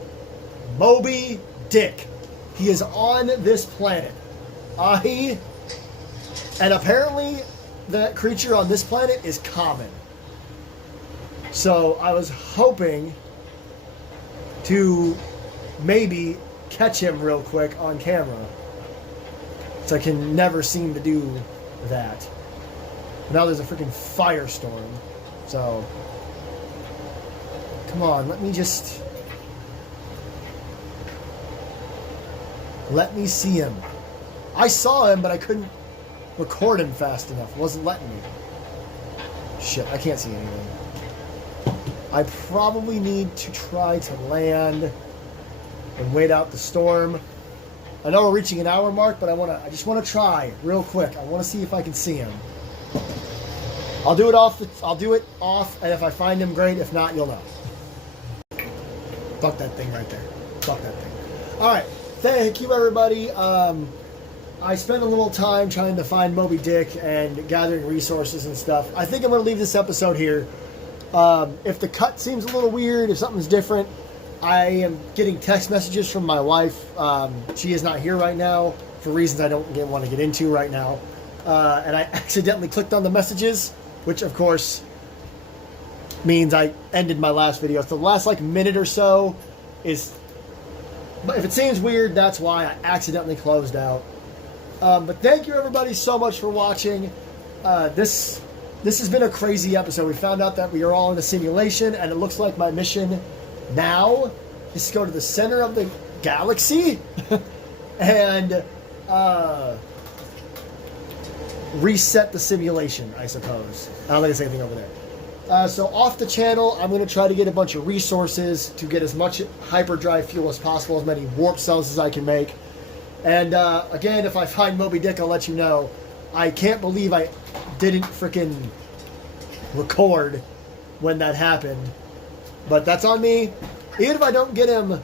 Moby Dick. He is on this planet. And apparently that creature on this planet is common. So I was hoping to maybe catch him real quick on camera. So I can never seem to do that. Now there's a freaking firestorm. So, come on, let me see him. I saw him, but I couldn't record him fast enough. It wasn't letting me. Shit, I can't see anything. I probably need to try to land and wait out the storm. I know we're reaching an hour mark, but I just want to try real quick. I want to see if I can see him. I'll do it off, and if I find him, great. If not, you'll know. Fuck that thing right there. Fuck that thing. Alright, thank you everybody. I spent a little time trying to find Moby Dick and gathering resources and stuff. I think I'm going to leave this episode here. If the cut seems a little weird, if something's different, I am getting text messages from my wife. She is not here right now for reasons I don't want to get into right now. And I accidentally clicked on the messages, which of course means I ended my last video. So the last like minute or so is, but if it seems weird, that's why I accidentally closed out. But thank you everybody so much for watching. This has been a crazy episode. We found out that we are all in a simulation, and it looks like my mission now is to go to the center of the galaxy and reset the simulation, I suppose. I don't think there's anything over there. So off the channel, I'm going to try to get a bunch of resources to get as much hyperdrive fuel as possible, as many warp cells as I can make. And again, if I find Moby Dick, I'll let you know. I can't believe I didn't freaking record when that happened. But that's on me. Even if I don't get him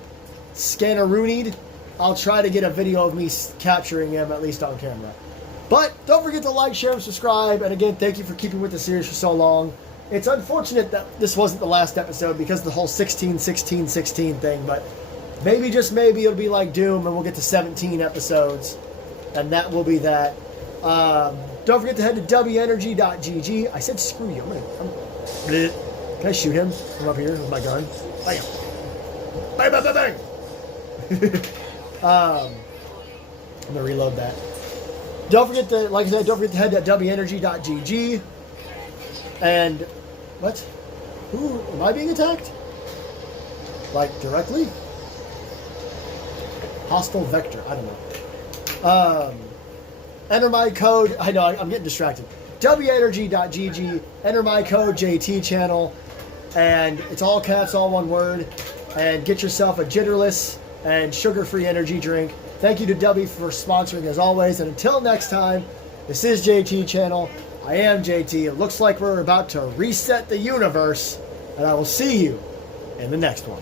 scanner-roonied, I'll try to get a video of me capturing him, at least on camera. But don't forget to like, share, and subscribe. And again, thank you for keeping with the series for so long. It's unfortunate that this wasn't the last episode because of the whole 16, 16, 16 thing. But maybe, just maybe, it'll be like Doom and we'll get to 17 episodes. And that will be that. Don't forget to head to wenergy.gg. I said screw you. Can I shoot him from up here with my gun? Bam. Bang, bang, bang, bang. I'm going to reload that. Don't forget to, like I said, don't forget to head to wenergy.gg. And, what? Who, am I being attacked? Like, directly? Hostile vector, I don't know. Enter my code, I know, I'm getting distracted. wenergy.gg, enter my code JTCHANNEL, and it's all caps, all one word, and get yourself a jitterless and sugar-free energy drink. Thank you to W for sponsoring as always, and until next time, this is JTCHANNEL. I am JT. It looks like we're about to reset the universe, and I will see you in the next one.